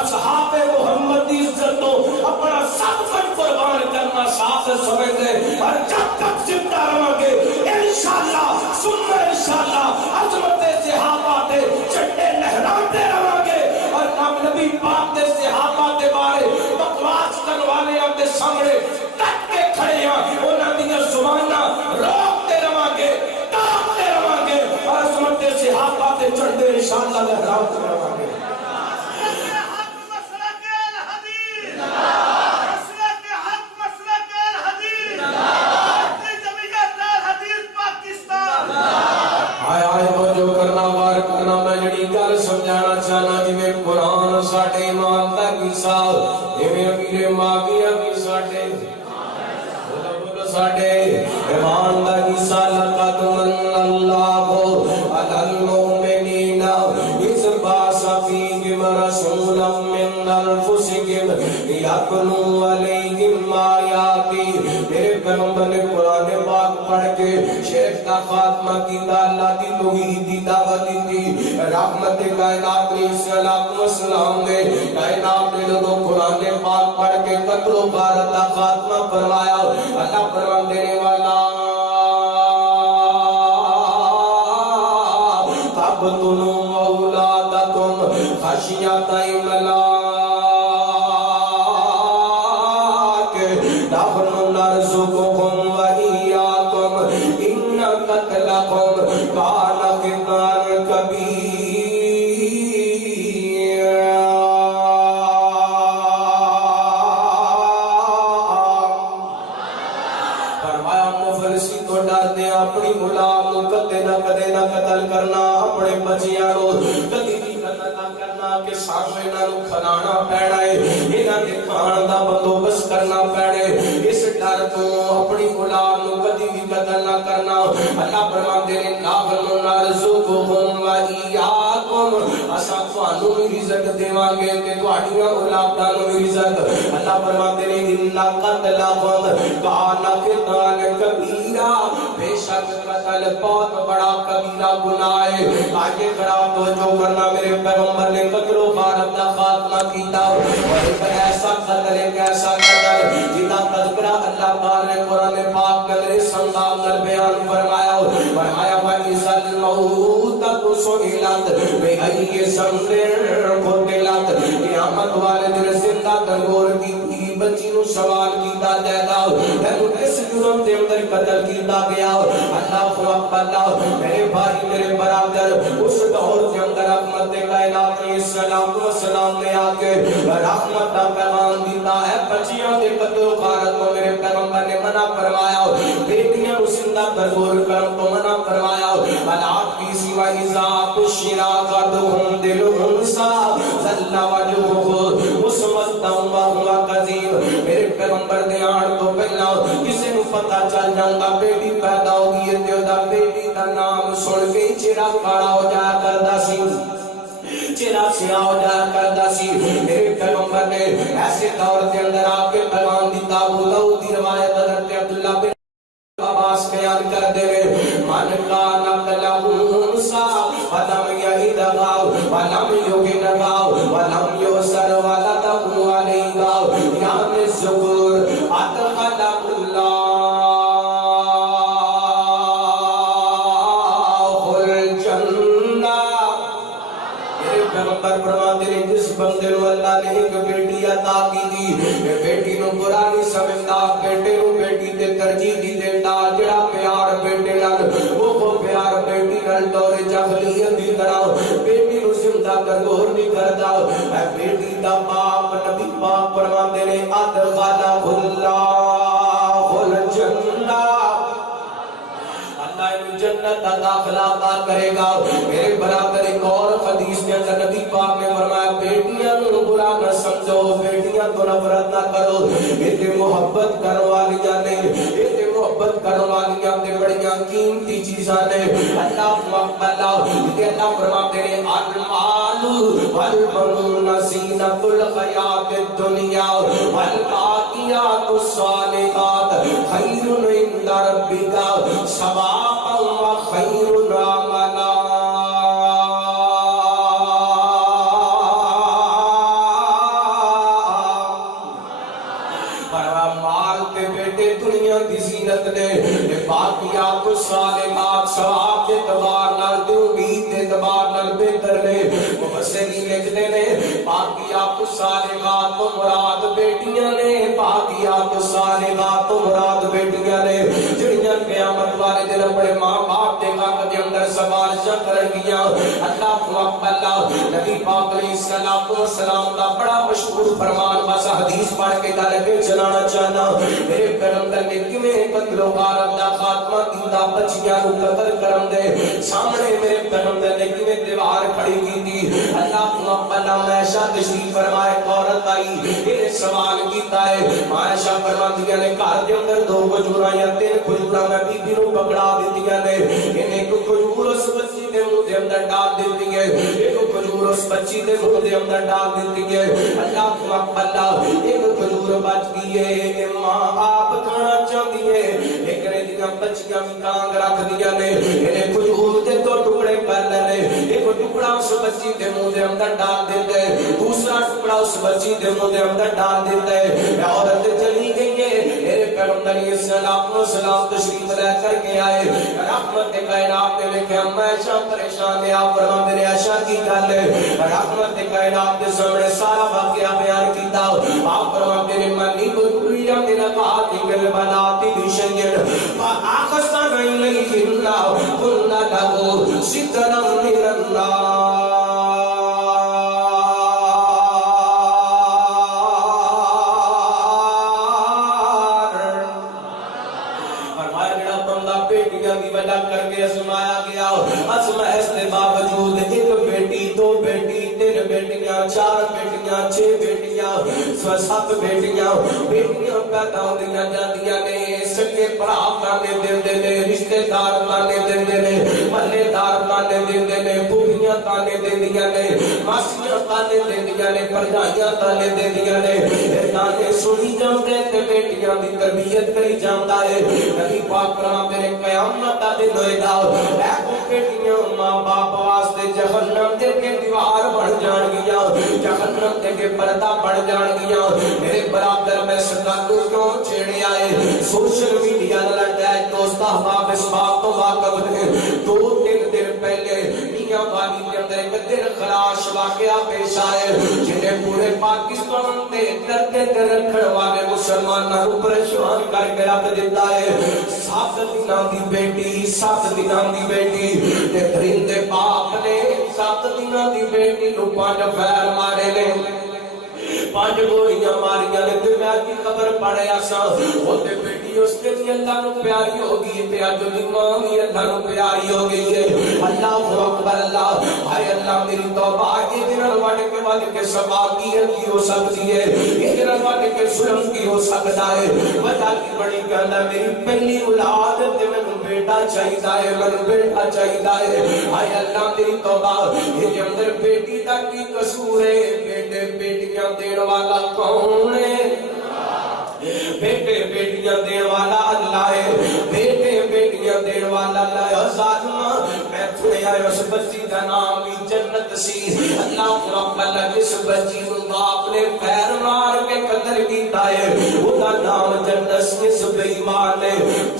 اصحاب محمد دی عزت تو اپنا سب کچھ قربان کرنا ساتھ سمجھتے اور جب تک زندہ رہوں گے انشاءاللہ سننا انشاءاللہ عظمت صحابہ دے چٹے لہراتے رہوں گے اور ہم نبی پاک دے صحابہ دے بارے بکواس کرنے والے اپنے سامنے ڈٹ کے کھڑے ہیں انہاں دیاں زباناں روکتے رہوں گے تاکتے رہوں گے اور عظمت صحابہ دے چٹے انشاءاللہ لہراتے رہوں گے سمجھانا چاہنا جی میں قرآن ساڑھے ایمان دا کی سال ایویں امیر معاویہ بھی ساڑھے ایمان دا کی سال لقد من اللہ علی المؤمنین اذ بعث فیہم رسولا من انفسہم یتلو علیہم آیاتی میرے پیغمبر نے قرآن پاک پڑھ کے شرک کا خاتمہ کیتا اللہ کی توحید دی دعوت دی رحمت کائنات علیہ السلام والسلام نے کائنات نے لوگوں قرآن پاک پڑھ کے قتل و غارت کا خاتمہ فرمایا اللہ فرمان دینے والا تقتلوا اولادکم خشیۃ املاق نحن نرزقکم وإیاکم ان قتلکم کان خطأ کبیرا کھان دا بندوبست کرنا پیڑے اس ڈر تو اپنی اولاد نو کدی بھی قتل نہ کرنا اللہ فرماتے ہیں نحن نرزقهم وإياكم اساں تانوں بھی رزق دیواں گے تے تہاڈیاں اولاداں نوں بھی رزق اللہ فرماتے ہیں ان قتل کان کان کبیرہ بے شک قتل بہت بڑا کبیرہ گناہ ہے آگے کھڑا توجہ کرنا میرے پیغمبر نے قتل و غارت کا خاتمہ کیتا اور ایک ایسا قتل ایک ایسا قتل جدا تذکرہ اللہ تعالی نے قرآن پاک کے اندر اس انداز میں بیان فرمایا وَإِذَا الْمَوْءُودَةُ سُئِلَتْ بِأَيِّ ذَنبٍ قُتِلَتْ قیامت والے دن زندہ کنگور کی بچی نو سوال کیتا جائے گا تینوں کس جرم دے اندر قتل کیتا گیا اللہ اکبر میرے بھائی میرے برادر اس دور کے اندر رحمت کائنات علیہ السلام و سلام نے آ کے رحمت کا پیغام دیتا ہے بچیاں کے قتل و غارت کو میرے پیغمبر نے منع فرمایا بیٹیاں کو زندہ کنگور کرم کو منع فرمایا بلات کی سوا اذا بشرا قدہم دل انسا ظل وجہہ مسودًا وہو کظیم میرے پیغمبر دے آن تو پہلا کسی نو پتہ چل جاتا بیٹی پیدا ہو گئی ہے تے دا بیٹی دا نام سن کے چہرہ کالا ہو جایا کردا سی چہرہ سیاہ ہو جایا کردا سی میرے پیغمبر نے ایسے دور کے اندر آپ کے پیغام دیتا ابو داؤد کی روایت حضرت عبداللہ بن عباس بیان کر دے من کان له انسا ولم یلد ولم یولد ولم یؤسر ولده علیہ یعنی الذکور ادخلہ بندے نو اللہ نے ایک بیٹی عطا کی دی بیٹی نو برا نہیں سمجھدا بیٹے نو بیٹی تے ترجیح دی دیتا جڑا پیار بیٹے نال وہ پیار بیٹی نال دور جاہلیت دی طرح بیٹی نو زندہ کنگور نہیں کردا اے بیٹی دا باپ نبی پاک فرماندے نے ادخلہ اللہ الجنہ جنت کا داخلہ عطا کرے گا میرے برادر ایک اور حدیث کے اندر نبی پاک نے فرمایا بیٹیاں نو برا نہ سمجھو بیٹیاں تو نفرت نہ کرو یہ محبت کرنے والیاں نے یہ محبت کرنے والیاں تے بڑیاں قیمتی چیزاں نے اللہ اکبر کہ اللہ فرماتے ہیں المال والبنون زینۃ الحیات الدنیا والباقیات الصالحات خیر عند ربک ثوابا وخیر عملا مال کے بیٹے دنیا کی زینت نے باقیات الصالحات ثواب کے اعتبار نال تے امید کے اعتبار نال بہتر نے مفسرین لکھتے نے باقیات الصالحات تو مراد بیٹیاں نے باقیات الصالحات تو مراد بیٹیاں نے جڑیاں قیامت والے دن اپنے ماں باپ دے حق دے اندر سوال کرن گیاں اللہ اکبر نبی پاک علیہ الصلوۃ والسلام دا بڑا مشہور فرمان بس حدیث پڑھ کے گل کے چلانا چاہنا میرے پیغمبر نے کیویں قتل و غارت دا خاتمہ کیتا بچیاں نو قتل کرن دے سامنے میرے پیغمبر نے کیویں دیوار کھڑی کیتی اللہ اکبر عائشہ تشریف فرمائے عورت آئی یہ سوال کیتا ہے عائشہ فرماتی نے گھر دے اندر دو کھجوراں یا تین کھجوراں میں بی بی نو پکڑا دتیاں نے انہیں کو کھجور اس بچی دے منہ دے اندر ڈال دیتی ہے ایک کھجور اس بچی دے منہ دے اندر ڈال دیتی ہے اللہ اکبر ایک کھجور بچ گئی ہے ماں آپ کھانا چاہتی ہے لیکن دیاں بچیاں بھی کانگ رکھ دیا نے انہیں کھجور دے دو ٹکڑے کر لینے ایک ٹکڑا اس بچی دے منہ دے اندر ڈال دیتے دوسرا ٹکڑا اس بچی دے منہ دے اندر ڈال دیتے عورت چلی گئی ہے میرے پیغمبر علیہ السلام و سلام تشریف لے کر کے آئے رحمت کائنات نے لکھا میں شام پریشان ہے آپ فرما میرے عائشہ کی گل ہے رحمت کائنات کے سامنے سارا واقعہ بیان کیتا آپ فرما میرے منی کو دنیا میرا بات گل بناتی بشین فاخذنا الیہ اللہ قلنا له سترا من اللہ کر کے ازمایا گیا ازمائش کے باوجود ایک بیٹی دو بیٹی تین بیٹیاں چار بیٹیاں چھ بیٹیاں 7 بیٹیاں پیدا ہوندیاں جاندیاں نے سکے بھرا تانے دیندے نے رشتے دار تانے دیندے نے محلے دار تانے دیندے نے پھوپھیاں تانے دیندیاں نے ماسیاں تانے دیندیاں نے پرجائیاں تانے دیندیاں نے تانے سنی جاندے تے بیٹیاں دی تربیت کری جاندا ہے نبی پاک فرماتے میرے قیامت دا دن ہوئے گا اے بیٹیاں ماں باپ واسطے جہنم دے کے دیوار بن جان گیا جہنم دے کے پردہ بن جان گیا میرے برادر میں سکانو کیوں چھیڑے آئے سوشل میڈیا لڑا ہے دوست احباب اس بات تو واقف نے 2-3 دن پہلے میاں والی کے اندر ایک دل خراش واقعہ پیش آئے جنہیں پورے پاکستان دے ڈرتے رکھنے والے مسلمانوں کو پریشان کر کے رکھ دیتا ہے 7 دنوں دی بیٹی 7 دنوں دی بیٹی تے پرندے باپ نے 7 دنوں دی بیٹی نو 5 پھیر مارے نے 5 گولیاں ماریاں نے تے میں کی خبر پڑھیا سا او تے بیٹی اس کے لیے اللہ نو پیاری ہو گئی تے اج دی ماں بھی اللہ نو پیاری ہو گئی ہے اللہ اکبر اللہ ہائے اللہ میری توبہ کے دن وڈ کے سباقیت کی ہو سکتی ہے یہ دن وڈ کے ظلم کی ہو سکتا ہے وجہ کی بڑی کہنا میری پہلی اولاد تے مینوں بیٹا چاہیدا ہے مینوں بیٹا چاہیدا ہے ہائے اللہ میری توبہ یہ اندر بیٹی دا کی قصور ہے بیٹے بیٹیاں دین والا کون ہے بیٹے بیٹیاں دین والا اللہ ہے بیٹے بیٹیاں دین والا اللہ ہے ظالما میں تھوڑے آئے اس بچی کا نام بھی جنت سی اللہ رب اللہ جس بچی کو باپ نے پیر مار کے قتل کیتا ہے وہ کا نام جنت سی اس بے ایمان نے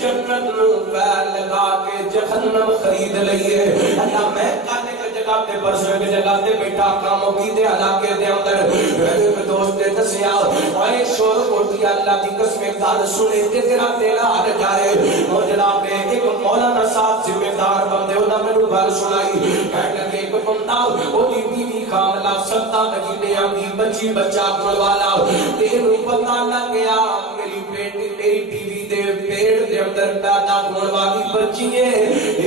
جنت نو پیر لگا کے جہنم خرید لئیے اللہ میں کانے کے جگہ تے پرسوے کے جگہ تے بیٹھا کاموں کی دے علاقے دے اندر میرے دوست نے دسیا اوے شور اٹھی اللہ کی قسم دار سنے تے تیرا دل ہٹ جائے او جناب ایک مولانا صاحب ذمہ دار بندے انہاں مینوں گل سنائی کہنے لگے ایک بندہ او دی بیوی خاملہ 7 مہینے دی بچی بچہ کول والا تینوں پتہ لگ گیا میری بیٹی میری بیوی دے پیٹ دے اندر پیدا ہون والی بچی ہے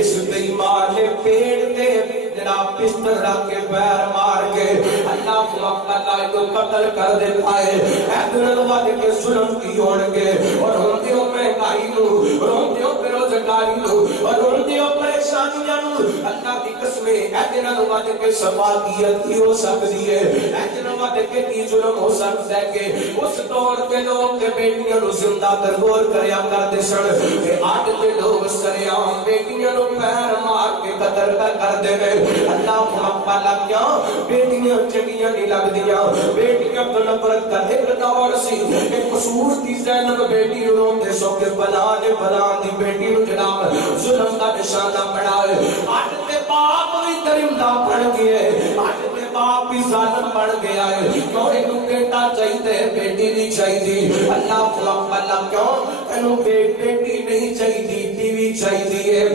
اس بے ایمان نے پیٹ دے جناب پستل رکھ کے پیر مار کے اللہ اللہ کو قتل کر دیتا ہے ادھر والے کے ظلم کی ہونگے اور ہوندے ہو مہنگائی نو ہوندے ہو بےروزگاری نو اور ہوندے ہو پریشانیاں نو اللہ کی قسم ادھر والے کے سفاقیت کی ہو سکتی ہے ادھر والے کے کی ظلم ہو سکتا ہے کہ اس دور کے لوگ کے بیٹیاں نو زندہ درگور کریا کرتے سن کہ آج کے لوگ سریعام بیٹیاں نو پیر مار کے قتل کر دے گئے اللہ اکبر کیا بیٹیاں چنگیاں نہیں لگ دیاں بیٹیاں کو نفرت کا ایک دور سی ایک قصور کی زینب بیٹی روندے سو کے بلا دی بیٹی نو جناب ظلم کا نشانہ پڑا ہے آج تے باپ بھی درندہ بن گئے آج تے باپ بھی ظالم بن گیا ہے کیوں ایک بیٹا چاہیے بیٹی نہیں چاہیے اللہ اکبر کیوں تینوں بیٹی نہیں چاہیے بیوی چاہیے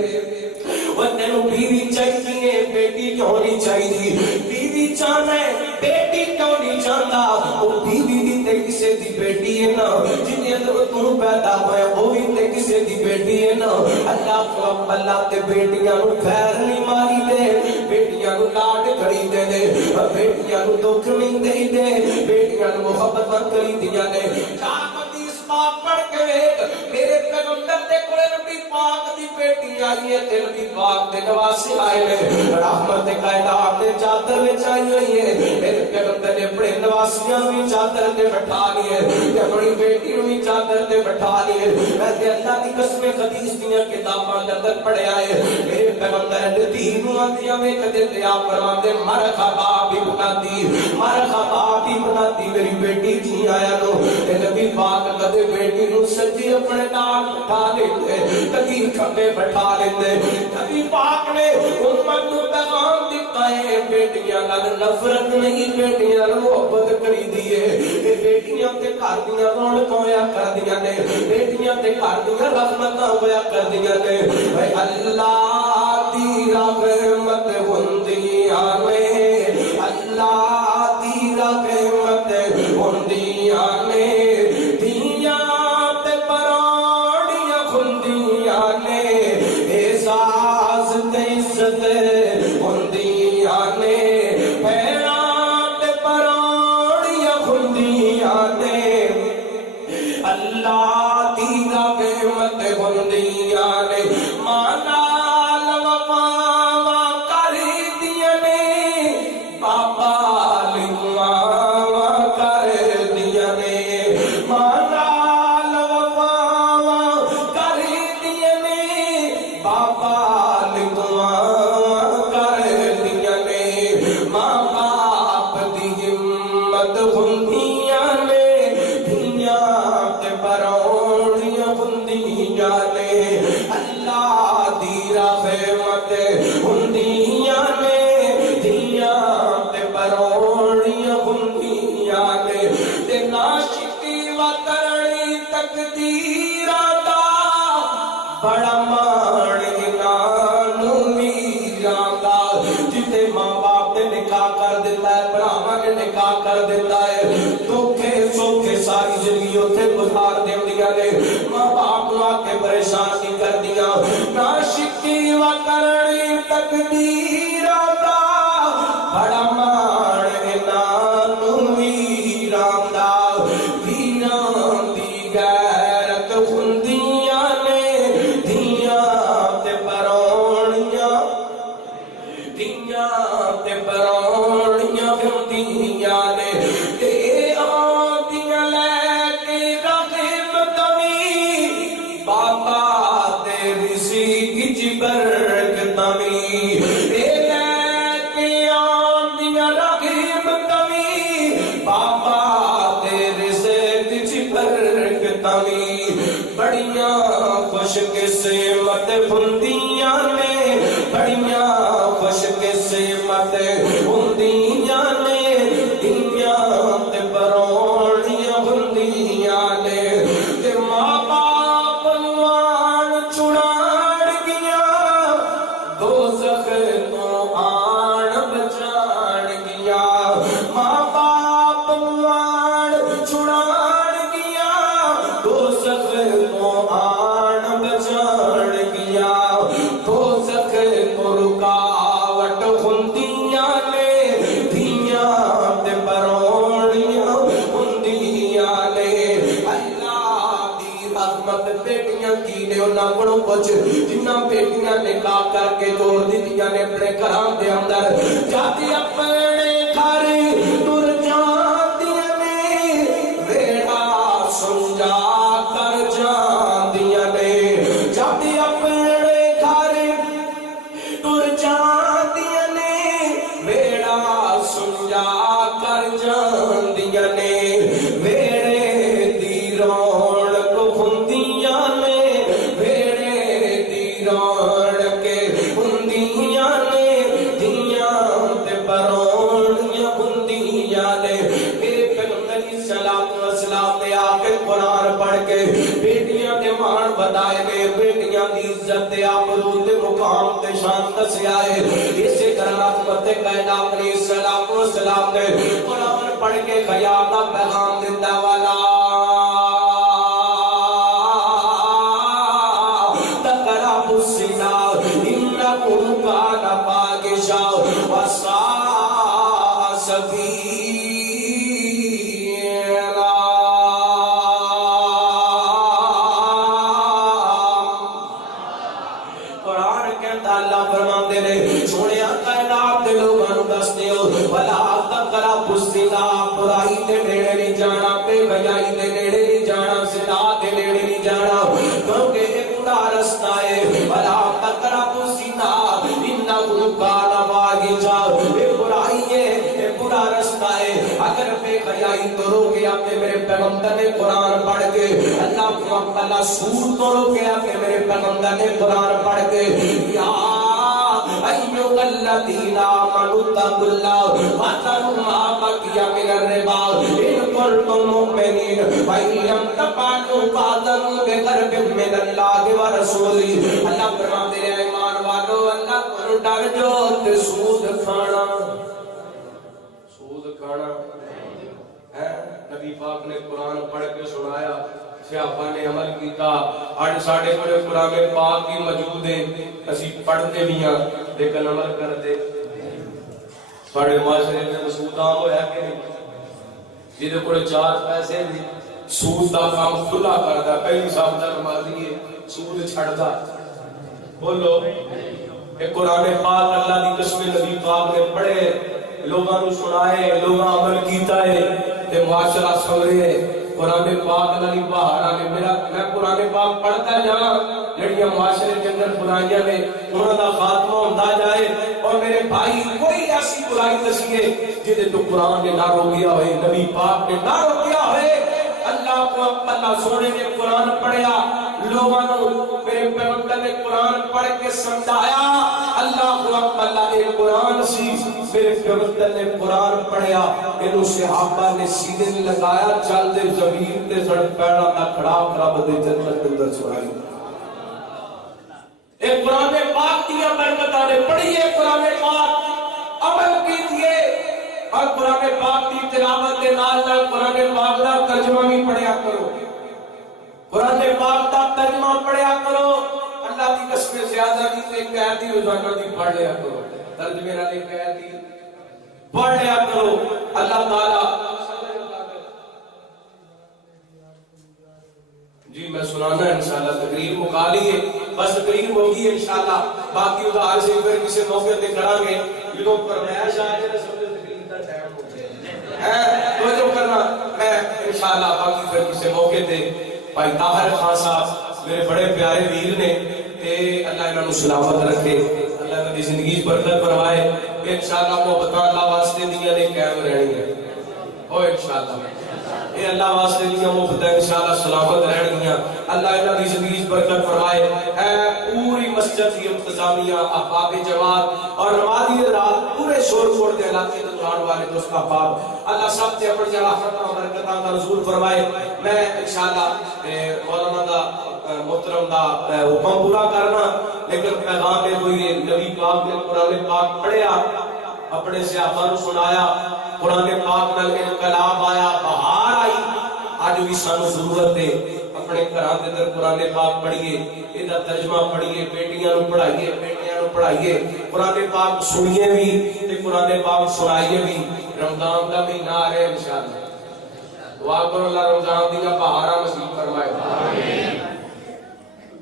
وہ تینوں بیوی چاہیے بیٹی کیوں نہیں چاہیے بیوی چاہنا ہے بیٹی کیوں نہیں چاہتا وہ بیوی بھی تے کسے دی بیٹی ہے نا جنہیں اندر تو پیدا ہوئے وہ بھی تے کسے دی بیٹی ہے نا اللہ تے بیٹیاں نو خیر نہیں ماری دے بیٹیاں نو لاڈ کری دے دے بیٹیاں نو دکھ نہیں دے دے بیٹیاں نو محبت مت کری دیا نے پاک پڑھ کے میرے پیغمبر تے کولے نبی پاک دی بیٹی آئی ہے تے نبی پاک دے نواسی آئے نے رحمت کائنات دے چادر وچ آئی ہوئی ہے میرے پیغمبر نے اپنے نواسیاں بھی چادر تے بٹھا لیے تے اپنی بیٹی نو بھی چادر تے بٹھا لیے میں تے اللہ دی قسم حدیث دیاں کتاباں دے اندر پڑھیا ہے میرے پیغمبر نے دین نو اندیاں میں کدے تے آپ فرماتے مرحبا بناتی مرحبا بناتی میری بیٹی جی آیا نو تے نبی پاک کدے بیٹی نو سجی اپنے نال بٹھا لیتے کبھی کھبے بٹھا لیتے نبی پاک نے امت کو پیغام دیتا ہے بیٹیاں نال نفرت نہیں بیٹیاں نال محبت کری دیے یہ بیٹیاں تے گھر دیاں رونقاں ہویا کردیاں نے بیٹیاں تے گھر دیاں رحمتاں ہویا کردیاں نے اے اللہ دی رحمت ہوندیاں نے اللہ دی رحمت ہوندیاں نے ہوندیاں نے پیرات پراڑیاں کھلدیاں ناشکی و کرنی تقدیراں دا بڑا مان انہاں میراں دا جتے ماں باپ نے نکاح کر دیتا ہے بھراواں نے نکاح کر دیتا ہے دکھے سوکھے ساری زندگی اتنے گزار دیندیاں نے ماں باپ نو آ کے پریشان نہیں کردیاں ناشکی و کرنی تقدیراں دا بڑا مان انہاں میراں دا ویراں دی غیرت ہوندیاں نے دھیاں تے پرونیاں ہوندیاں نے تے آندیاں لے کے رغم کمی بابا تے رزق وچ برکتاں وی اے لے کے آندیاں رغم کمی بابا تے رزق وچ برکتاں وی بڑیاں خوش قسمت ہوندیاں نے بڑیاں خوش قسمت ہوندیاں نے دنیا تے پرونیاں ہوندیاں نے تے ماں باپ نو آن چھڑاڑ گیاں دوزخ تو آن بچاڑ گیاں ماں باپ نو آن چھڑاڑ گیاں دوزخ تو آن بچاڑ گیاں دوزخ تو رکاوٹ ہوندیاں نے دھیاں تے پرونیاں ہوندیاں نے اللہ دی رحمت بیٹیاں کی نے انہاں کولوں کچھ جنہاں بیٹیاں نکاح کر کے توڑ دتیاں نے اپنے گھراں دے اندر جاتی اپنے گھر ٹر جاندیاں نے ویڑا سمجھا کر جاندیاں نے جاتی اپنے گھر ٹر جاندیاں نے ویڑا سمجھا کر جاندیاں نے ویڑے دی رونق ہوندیاں نے ویڑے دی رونق ہوندیاں نے دھیاں تے پرونیاں ہوندیاں نے میرے پیغمبر علیہ الصلوۃ والسلام نے آ کے قرآن پڑھ کے بیٹیاں دے مان بتائے نے بیٹیاں دی عزت تے آبرو تے مقام تے شان دسیا ہے اسی طرح رحمت کائنات علیہ الصلوۃ والسلام نے قرآن پڑھ کے خیال دا پیغام دیتا والا تقرب الزنا انه كان فاحشا وساء سبيلا قرآن کہتا اللہ فرماتے نے سونیا کائنات دے لوگاں نوں دس دیو بلا تقرب الزنا برائی دے نیڑے نہیں جانا بے حیائی دے نیڑے نہیں جانا زنا دے نیڑے نہیں جانا کیونکہ یہ برا رستہ ہے بلا تقرب الزنا انه كان فاحشا یہ برائی ہے یہ برا رستہ ہے اگر بے حیائی تو روکے آپ نے میرے پیغمبر نے قرآن پڑھ کے اللہ سود تو روکے آپ نے میرے پیغمبر نے قرآن پڑھ کے یا ایوہ الذین آمنوا اتقوا اللہ وذروا ما بقی من الربا ان کنتم مؤمنین فإن لم تفعلوا فأذنوا بحرب من اللہ ورسولہ اللہ فرماتے ہیں ایمان والو اللہ کو ڈر جو تے سود کھانا ہے نبی پاک نے قرآن پڑھ کے سنایا صحابہ نے عمل کیتا آج ساڑھے بڑے قرآن پاک کی موجود ہے اسی پڑھتے بھی ہیں لیکن عمل کرتے ساڑھے معاشرے میں سود عام ہوا کہ نہیں جیدے کوئی چار پیسے دی سود دا کام کھلا کردا پہلی صاحب دا نمازی ہے سود چھڑدا بولو ایک قرآن پاک اللہ دی قسم نبی پاک نے پڑھے لوگاں نو سنائے لوگاں عمل کیتا ہے تے معاشرہ سمرے قرآن پاک اللہ دی باہر آنے میں قرآن پاک پڑھتا جاؤں جڑیاں معاشرے کے اندر برائیاں نے انہاں دا خاتمہ ہوتا جائے اور میرے بھائی کوئی ایسی برائی دسیے جدے تو قرآن نے نہ روکیا ہوئے نبی پاک نے نہ روکیا ہوئے اللہ کو اللہ سونے نے قرآن پڑھیا لوگوں میرے پیغمبر نے قرآن پڑھ کے سمجھایا اللہ کو اللہ ایک قرآن سی میرے پیغمبر نے قرآن پڑھیا انہوں صحابہ نے سینے میں لگایا چل دے زمین تے سڑک پیڑا تا کھڑا رب دے جنت اندر سنائی ایک قرآن پاک دیا برکتاں نے پڑھیے قرآن پاک عمل کیجئے اور قرآن پاک کی تلاوت کے نال نال قرآن پاک کا ترجمہ بھی پڑھیا کرو قرآن پاک کا ترجمہ پڑھیا کرو اللہ کی قسم زیادہ کی ایک آیت ہی روزانہ دی پڑھ لیا کرو ترجمے والی آیت ہی پڑھ لیا کرو اللہ تعالی جی میں سنانا ہے انشاءاللہ تقریر مکا لیے بس تقریر ہوگی انشاءاللہ باقی ادھار سے پھر کسی موقع پہ کریں گے یہ تو فرمائش آ جائے سمجھو تقریر کا ٹائم ہو جائے تو جو کرنا میں انشاءاللہ باقی پھر کسی موقع پہ بھائی طاہر خان صاحب میرے بڑے پیارے ویر نے کہ اللہ انہوں سلامت رکھے اللہ کی زندگی برکت فرمائے انشاءاللہ محبت اللہ واسطے دیا نے قائم رہنی ہے او انشاءاللہ اے اللہ واسطے دیا محبت انشاءاللہ سلامت رہنی ہے اللہ انہوں کی زندگی برکت فرمائے اے پوری مسجد کی انتظامیہ احباب جماعت اور نمازی رات پورے شور شور دے علاقے دوران والے دوست احباب اللہ سب سے اپنی جگہ ختم برکتاں کا نزول فرمائے میں انشاءاللہ مولانا دا محترم دا حکم پورا کرنا لیکن پیغام میں کوئی نبی پاک نے قرآن پاک پڑھیا اپنے صحابہ کو سنایا قرآن پاک نال انقلاب آیا بہار آئی آج بھی سانو ضرورت ہے اپنے گھراں دے اندر قرآن پاک پڑھیے ادا ترجمہ پڑھیے بیٹیاں نو پڑھائیے بیٹیاں نو پڑھائیے قرآن پاک سنیے بھی تے قرآن پاک سنائیے بھی رمضان کا مہینہ آ رہا ہے انشاءاللہ دعا کرو اللہ رمضان دی بہارا نصیب فرمائے آمین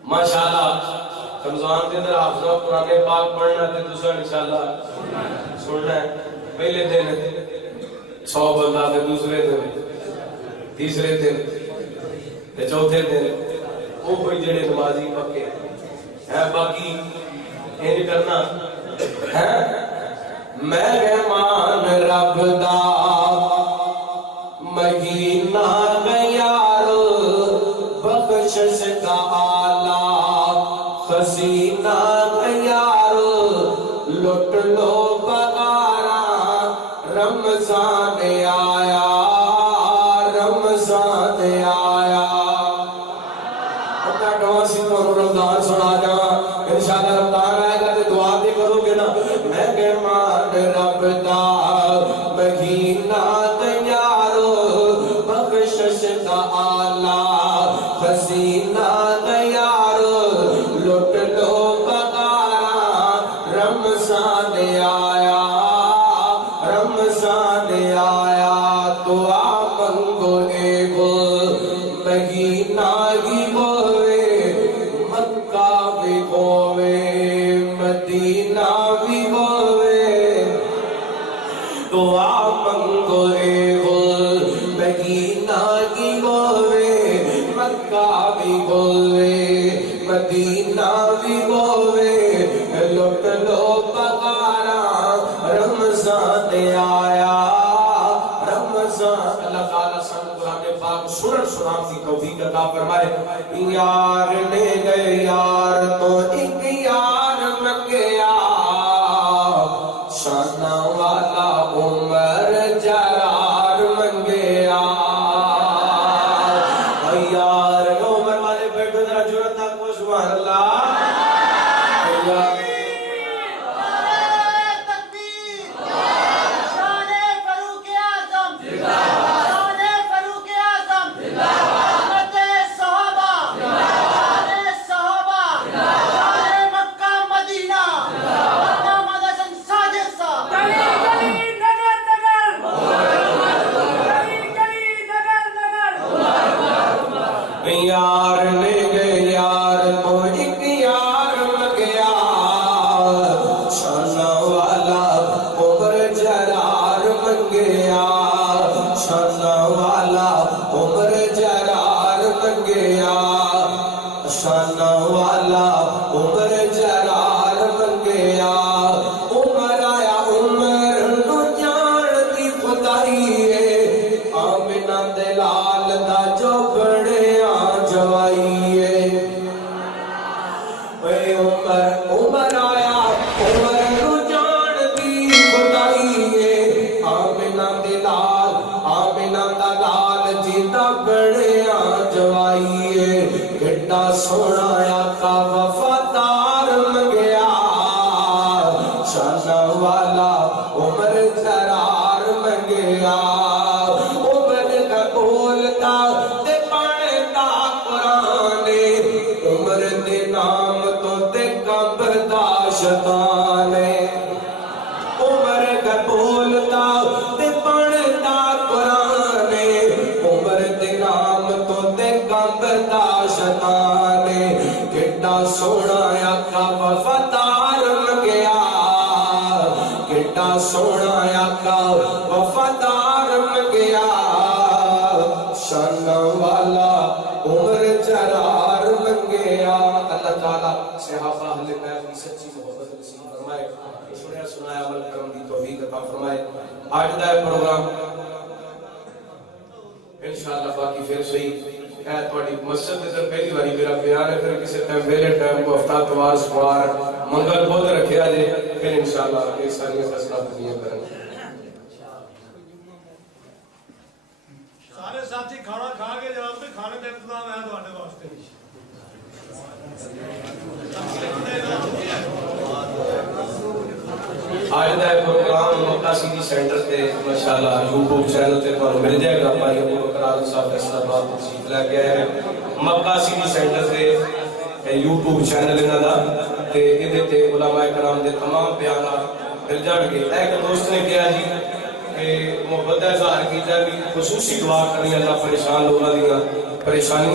ماشاءاللہ رمضان کے اندر حافظہ قرآن پاک پڑھنا تے دوسرا انشاءاللہ سننا ہے پہلے دن 100 بندہ تے دوسرے دن تیسرے دن تے چوتھے دن وہ کوئی جڑے نمازی پکے ہے باقی یہ نہیں کرنا ہے مہمان رب دا مہینہ یارو بخشش کا آلہ خزینہ یارو لٹ لو بغارا رمضان آیا رمضان آیا اپنا ڈوان سی تو رمضان سنا جا انشاءاللہ رمضان آئے گا تو دعا بھی کرو گے نا میں مہمان رب دا مہینہ یارو بخشش کا آلہ خزینہ یارو لٹ لو بغارا رمضان آیا رمضان آیا دعا منگو ایگو مہینہ ہی ہوئے مکہ بھی ہوئے مدینہ بھی ہوئے دعا منگو ایگو مہینہ ہی ہوئے مکہ بھی ہوئے مدینہ بھی ہوئے لٹ لو بغارا رمضان آیا رمضان اللہ تعالیٰ سن قرآن پاک سنن سنام کی توفیق عطا فرمائے یار لے گئے یار تو ایک یار مگیا شانہ والا عمر جرار منگیا یار عمر والے بیٹھو ذرا جرأت تک کو سبحان اللہ یار لے گئے یار تو ایک یار لگیا شانہ والا عمر جرار منگیا شانہ والا عمر جرار منگیا شانہ والا عمر جرار منگیا عمر آیا عمر نو جان دی خدائی ہے آمنہ دلال دا جو بڑے جوائیے عمر آیا عمر نو جان دی خدائی کتا سونا آقا وفادار منگیا شان والا عمر جرار منگیا عمر قبولتا تے پڑھتا قرآن عمر دے نام تو تے کمبدا شیطان عمر قبولتا تے پڑھتا قرآن عمر دے نام تو تے کمبدا شیطان کتا سونا آقا وفادار منگیا کتا سونا آقا وفادار منگیا شان والا عمر جرار منگیا اللہ تعالیٰ صحابہ اہل بیت کی سچی محبت نصیب فرمائے سنیا سنایا عمل کرم دی توفیق عطا فرمائے آج دا پروگرام انشاءاللہ باقی پھر صحیح ہے تھوڑی مسجد ادھر پہلی باری میرا بیان ہے پھر کسی ٹائم ویلے ٹائم کو ہفتہ اتوار سوار منگل بدھ رکھے آ جائے پھر انشاءاللہ یہ ساری فیصلہ دنیا کریں سارے ساتھی کھانا کھا کے جناب بھی کھانے کا انتظام ہے تواڈے واسطے آج دا پروگرام مکہ سٹی سینٹر تے ماشاءاللہ یوٹیوب چینل تے پر مل جائے گا بھائی ابو بکر عالم صاحب فیصلہ باد تشریف لے کے آئے ہیں مکہ سٹی سینٹر تے یوٹیوب چینل انہاں دا تے ایدے تے علماء کرام دے تمام بیانات مل جان گے ایک دوست نے کہا جی کہ محبت اظہار کیتا بھی خصوصی دعا کرنی اللہ پریشان لوگاں دی پریشانی